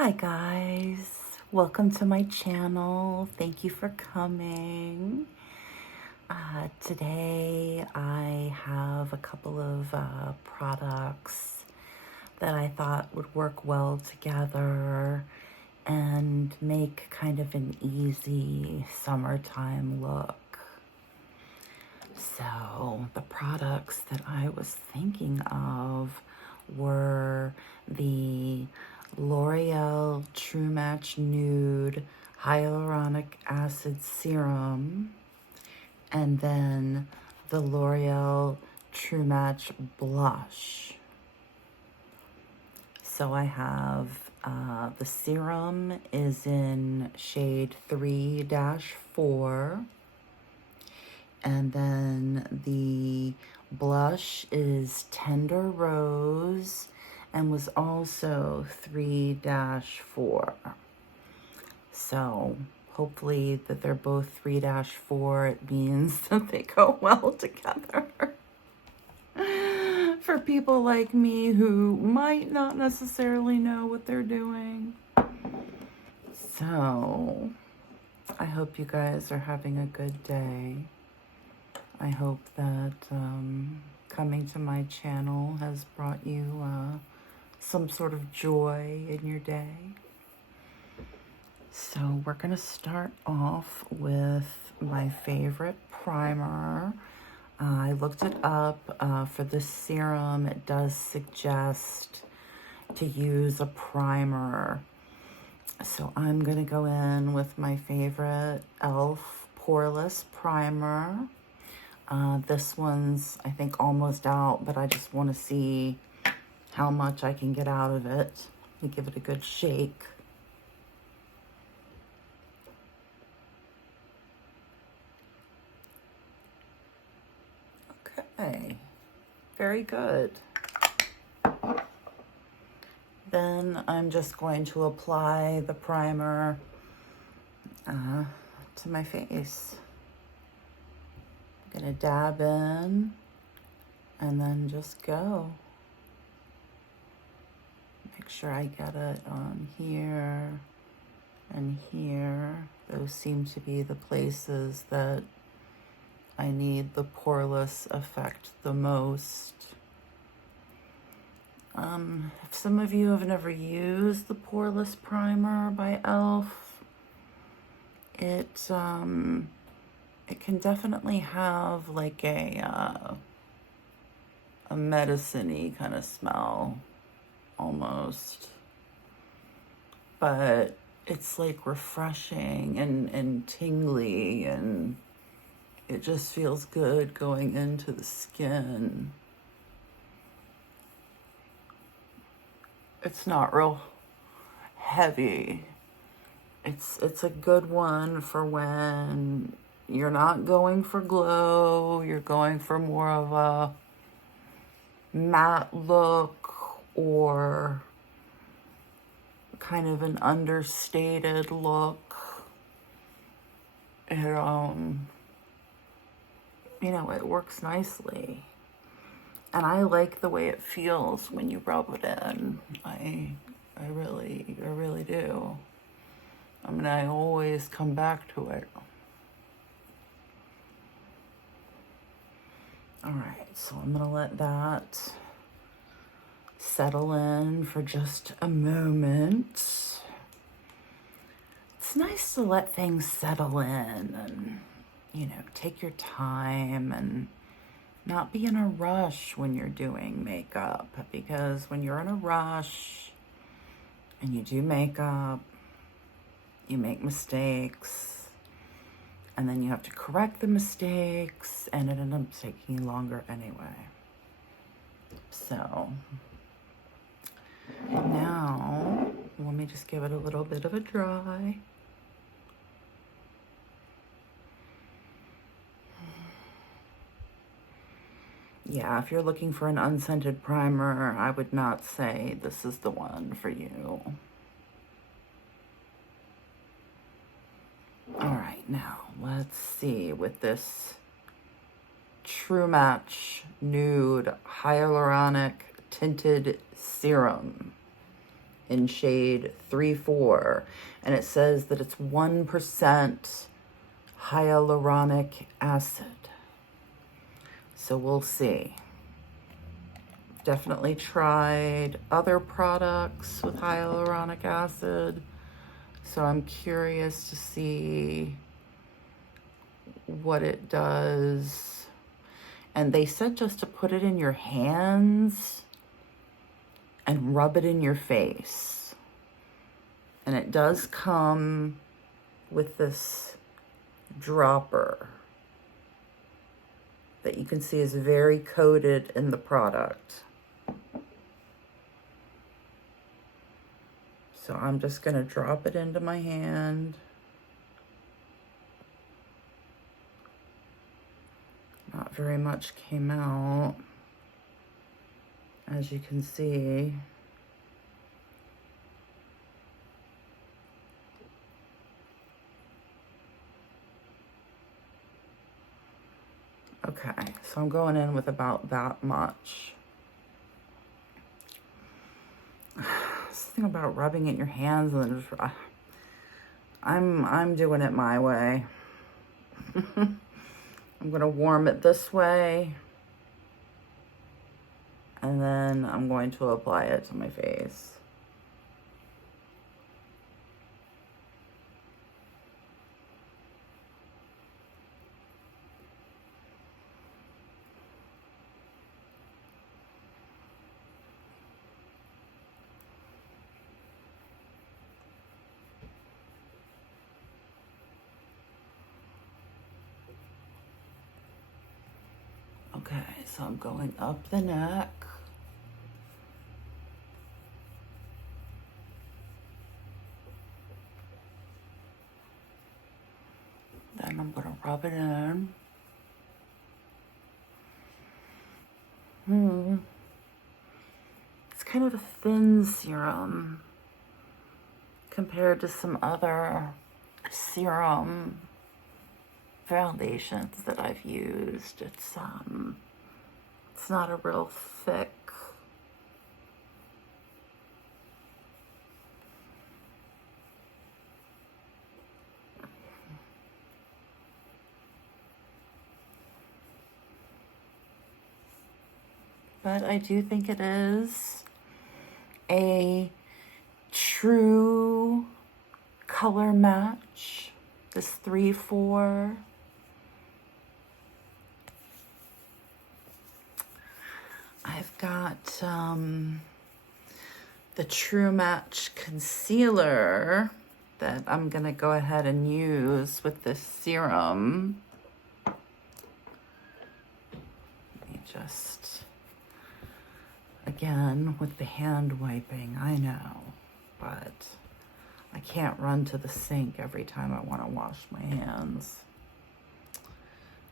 Hi guys, welcome to my channel. Thank you for coming. Today I have a couple of products that I thought would work well together and make kind of an easy summertime look. So the products that I was thinking of were the L'Oreal True Match Nude Hyaluronic Acid Serum, and then the L'Oreal True Match Blush. So I have the serum is in shade 3-4, and then the blush is Tender Rose and was also 3-4. So hopefully that they're both 3-4. It means that they go well together. For people like me who might not necessarily know what they're doing. So I hope you guys are having a good day. I hope that coming to my channel has brought you some sort of joy in your day. So we're going to start off with my favorite primer. I looked it up. For this serum, it does suggest to use a primer. So I'm going to go in with my favorite e.l.f. Poreless Primer. This one's, I think, almost out, but I just want to see how much I can get out of it. Let me give it a good shake. Okay, very good. Then I'm just going to apply the primer to my face. I'm gonna dab in and then just go. Make sure I get it on here and here. Those seem to be the places that I need the poreless effect the most. If some of you have never used the Poreless Primer by e.l.f., it can definitely have like a medicine-y kind of smell, almost. But it's like refreshing and tingly, and it just feels good going into the skin. It's not real heavy. It's a good one for when you're not going for glow, you're going for more of a matte look or kind of an understated look. It it works nicely. And I like the way it feels when you rub it in. I really do. I mean, I always come back to it. All right, so I'm gonna let that settle in for just a moment. It's nice to let things settle in and, take your time and not be in a rush when you're doing makeup, because when you're in a rush and you do makeup, you make mistakes, and then you have to correct the mistakes, and it ends up taking longer anyway. So now let me just give it a little bit of a dry. Yeah, if you're looking for an unscented primer, I would not say this is the one for you. All right, now let's see with this True Match Nude Hyaluronic Tinted Serum in shade 3-4. And it says that it's 1% hyaluronic acid. So we'll see. Definitely tried other products with hyaluronic acid. So I'm curious to see what it does. And they said just to put it in your hands and rub it in your face. And it does come with this dropper that you can see is very coated in the product. So I'm just gonna drop it into my hand. Not very much came out, as you can see. Okay, so I'm going in with about that much. This thing about rubbing it in your hands and then just, I'm doing it my way. I'm gonna warm it this way, and then I'm going to apply it to my face. Okay, so I'm going up the neck. Then I'm gonna rub it in. It's kind of a thin serum compared to some other serum foundations that I've used. It's not a real thick. But I do think it is a true color match. This 3-4. I've got the True Match concealer that I'm gonna go ahead and use with this serum. Let me just, again, with the hand wiping, I know, but I can't run to the sink every time I want to wash my hands.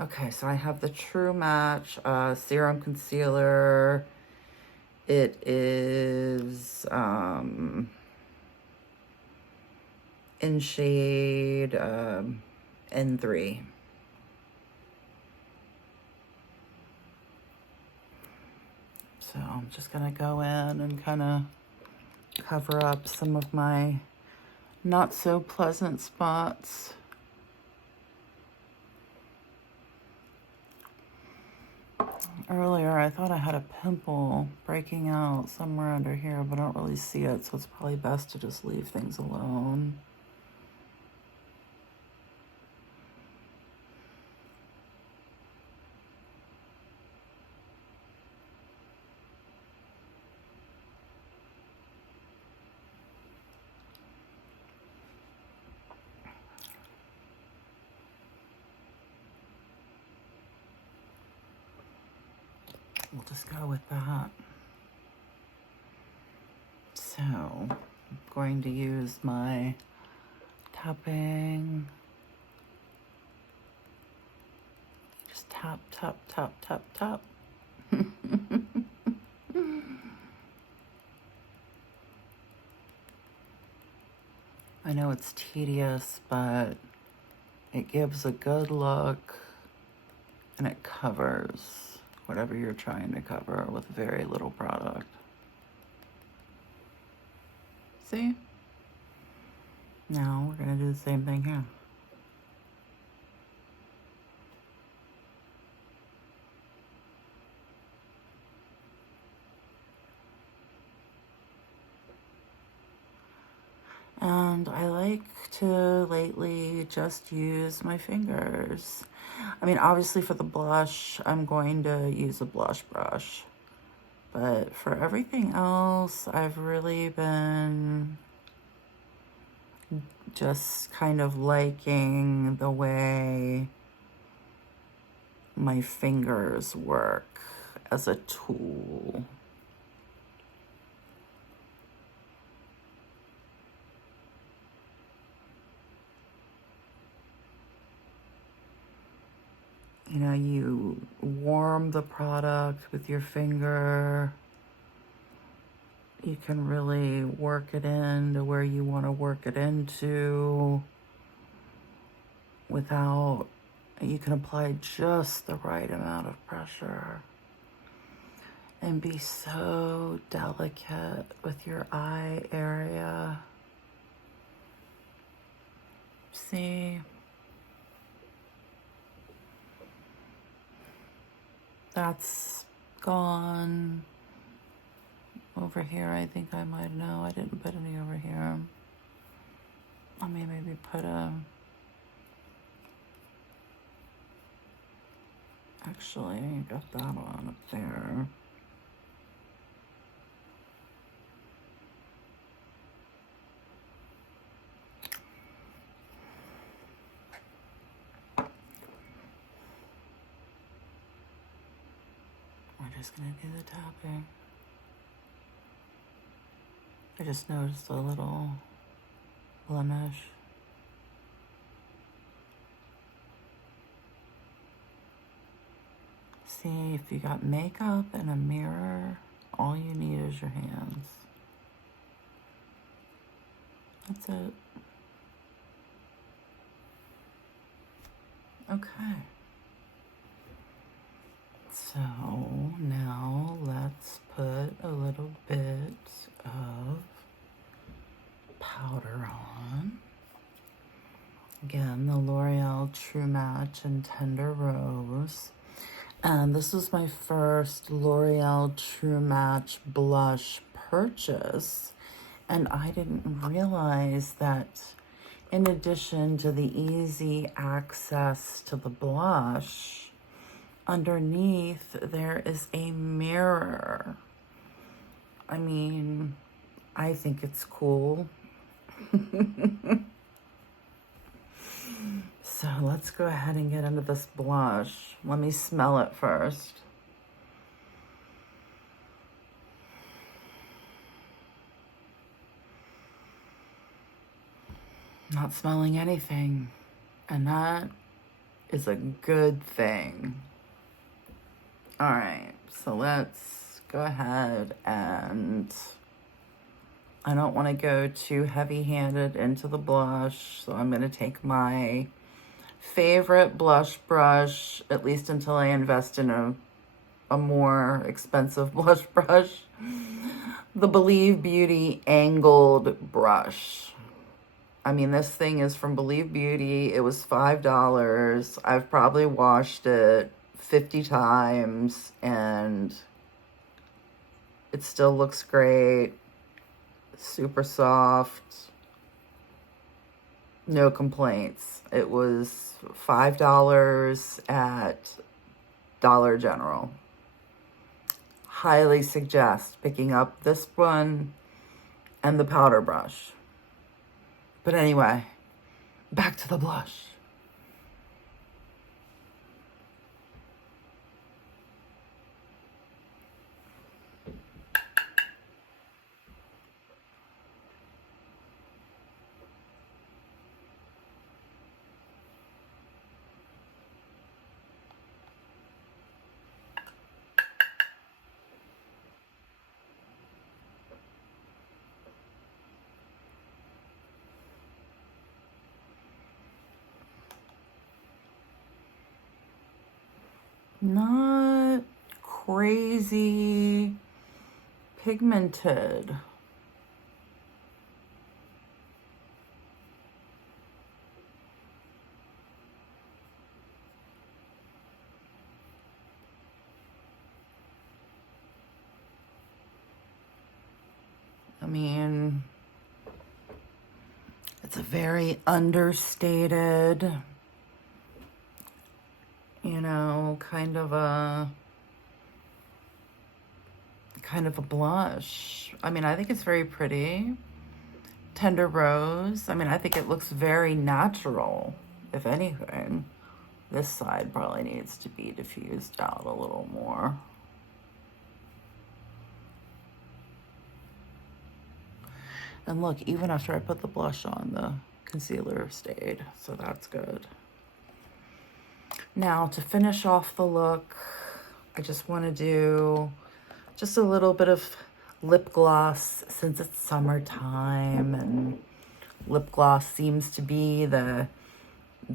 Okay, so I have the True Match serum concealer. It is in shade N3. So I'm just gonna go in and kind of cover up some of my not so pleasant spots. Earlier, I thought I had a pimple breaking out somewhere under here, but I don't really see it, so it's probably best to just leave things alone. We'll just go with that. So, I'm going to use my tapping. Just tap, tap, tap, tap, tap. I know it's tedious, but it gives a good look and it covers whatever you're trying to cover with very little product. See? Now we're going to do the same thing here. And I like to lately just use my fingers. I mean, obviously for the blush, I'm going to use a blush brush. But for everything else, I've really been just kind of liking the way my fingers work as a tool. You know, you warm the product with your finger. You can really work it into where you want to work it into without, you can apply just the right amount of pressure and be so delicate with your eye area. See? That's gone. Over here, I think I might know. I didn't put any over here. Let me maybe put actually, I got that one up there. We're just gonna do the tapping. I just noticed a little blemish. See, if you got makeup and a mirror, all you need is your hands. That's it. Okay. So now let's put a little bit of powder on. Again, the L'Oreal True Match in Tender Rose. And this was my first L'Oreal True Match blush purchase. And I didn't realize that in addition to the easy access to the blush, underneath there is a mirror. I mean, I think it's cool. So let's go ahead and get into this blush. Let me smell it first. Not smelling anything, and that is a good thing. All right, so let's go ahead and I don't want to go too heavy-handed into the blush, so I'm going to take my favorite blush brush, at least until I invest in a more expensive blush brush, the Believe Beauty angled brush. I mean, this thing is from Believe Beauty. It was $5. I've probably washed it 50 times and it still looks great. Super soft. No complaints. It was $5 at Dollar General. Highly suggest picking up this one and the powder brush. But anyway, back to the blush. Not crazy pigmented. mean, it's a very understated, you know, kind of a blush. I mean, I think it's very pretty. Tender rose. I mean, I think it looks very natural, if anything. This side probably needs to be diffused out a little more. And look, even after I put the blush on, the concealer stayed, so that's good. Now, to finish off the look, I just want to do just a little bit of lip gloss since it's summertime, and lip gloss seems to be the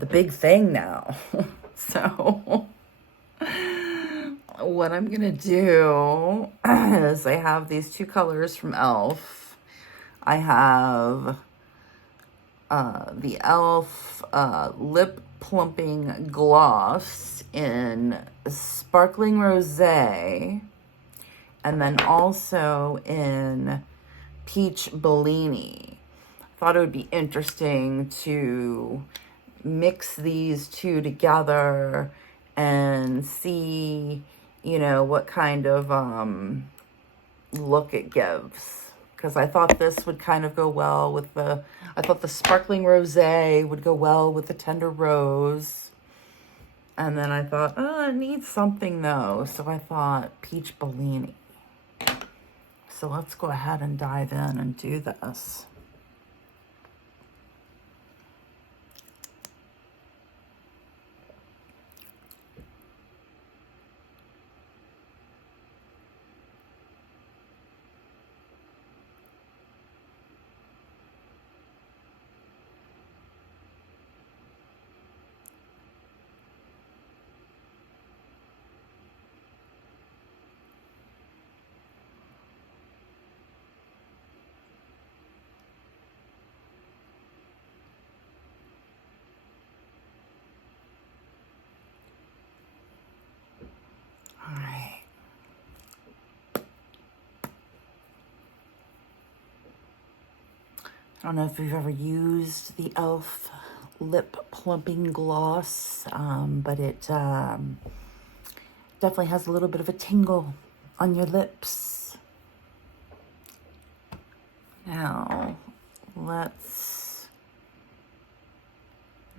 big thing now. So what I'm gonna do is I have these two colors from e.l.f. I have the e.l.f. Lip Plumping Gloss in Sparkling Rosé, and then also in Peach Bellini. Thought it would be interesting to mix these two together and see, you know, what kind of look it gives. Because I thought this would kind of go well with I thought the Sparkling Rosé would go well with the Tender Rose. And then I thought, oh, it needs something though. So I thought Peach Bellini. So let's go ahead and dive in and do this. All right. I don't know if you've ever used the e.l.f. Lip Plumping Gloss, but it definitely has a little bit of a tingle on your lips. Now, let's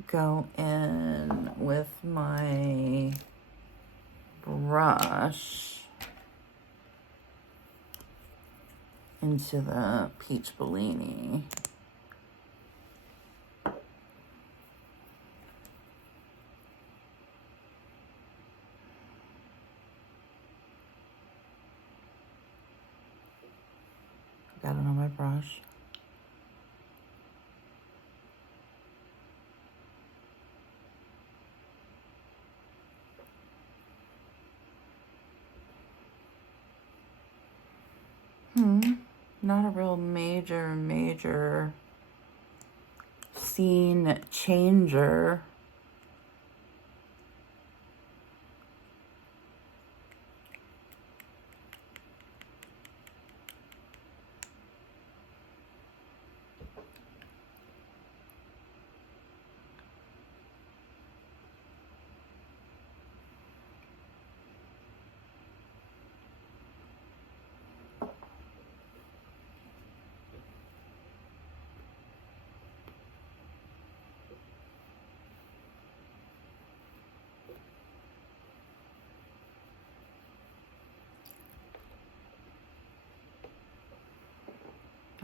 go in with my brush into the Peach Bellini. Got it on my brush. Not a real major scene changer.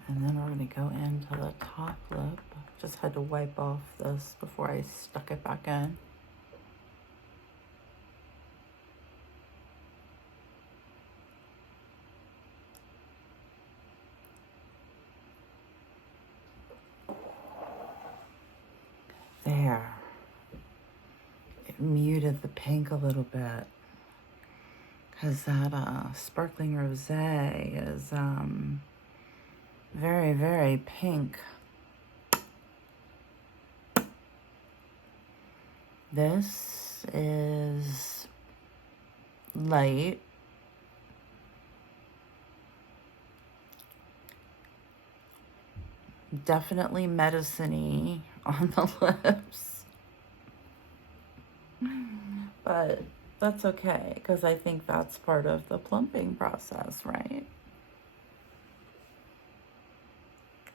And then we're going to go into the top lip. Just had to wipe off this before I stuck it back in. There. It muted the pink a little bit, because that Sparkling Rosé is very pink. This is light. definitely medicine-y on the lips. But that's okay, because I think that's part of the plumping process, right?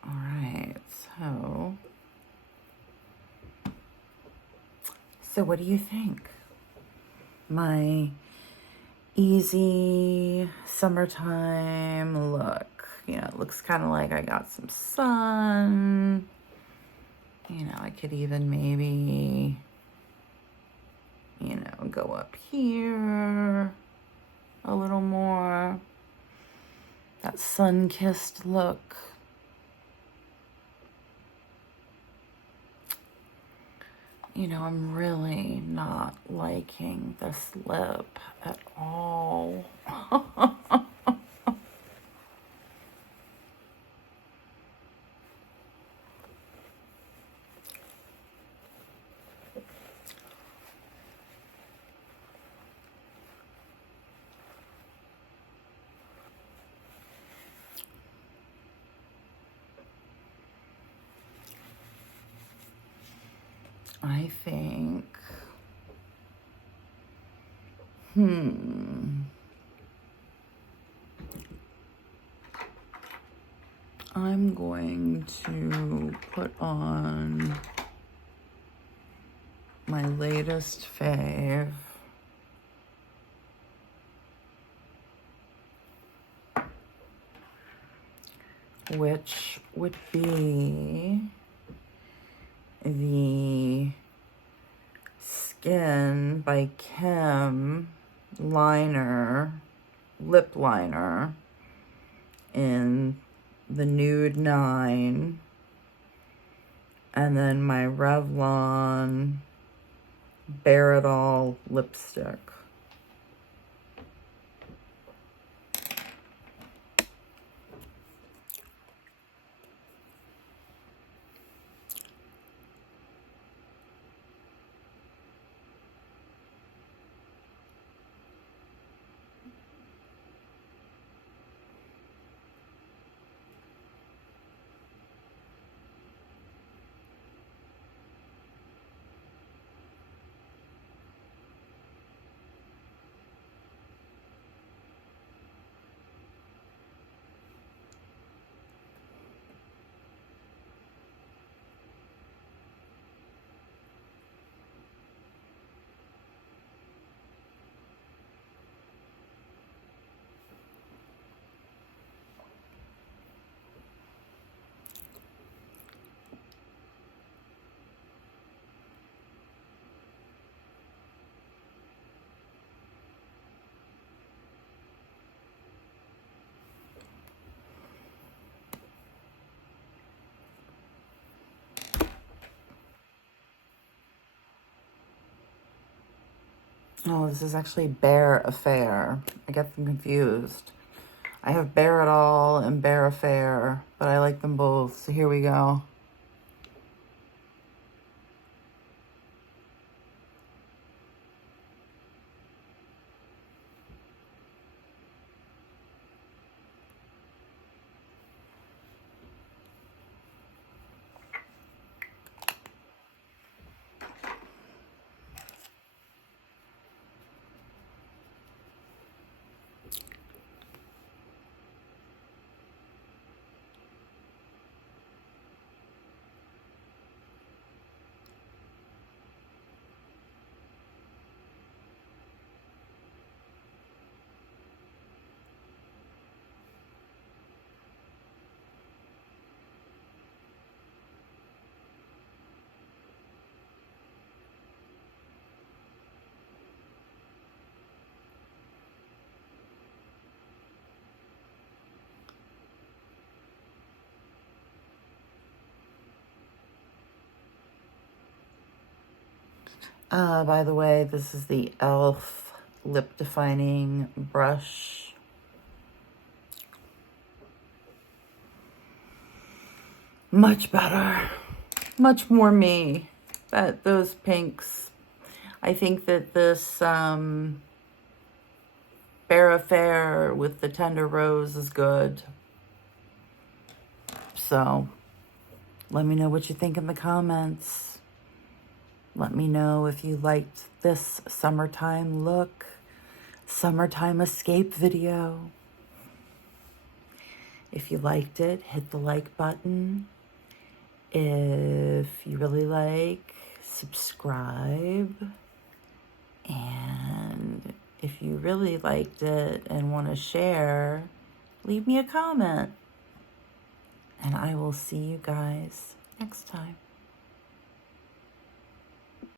All right, so what do you think? My easy summertime look. You know, it looks kind of like I got some sun. You know, I could even maybe, you know, go up here a little more. That sun-kissed look. You know, I'm really not liking this lip at all. I think, I'm going to put on my latest fave, which would be the Skin by Kim liner, lip liner in the nude 9, and then my Revlon Bare It All lipstick. Oh, this is actually Bare Affair. I get them confused. I have Bare It All and Bare Affair, but I like them both, so here we go. By the way, this is the e.l.f. lip defining brush. Much better. Much more me. Those pinks. I think that this Bare Affair with the Tender Rose is good. So, Let me know what you think in the comments. Let me know if you liked this summertime look, summertime escape video. If you liked it, hit the like button. If you really like, subscribe. And if you really liked it and want to share, leave me a comment. And I will see you guys next time.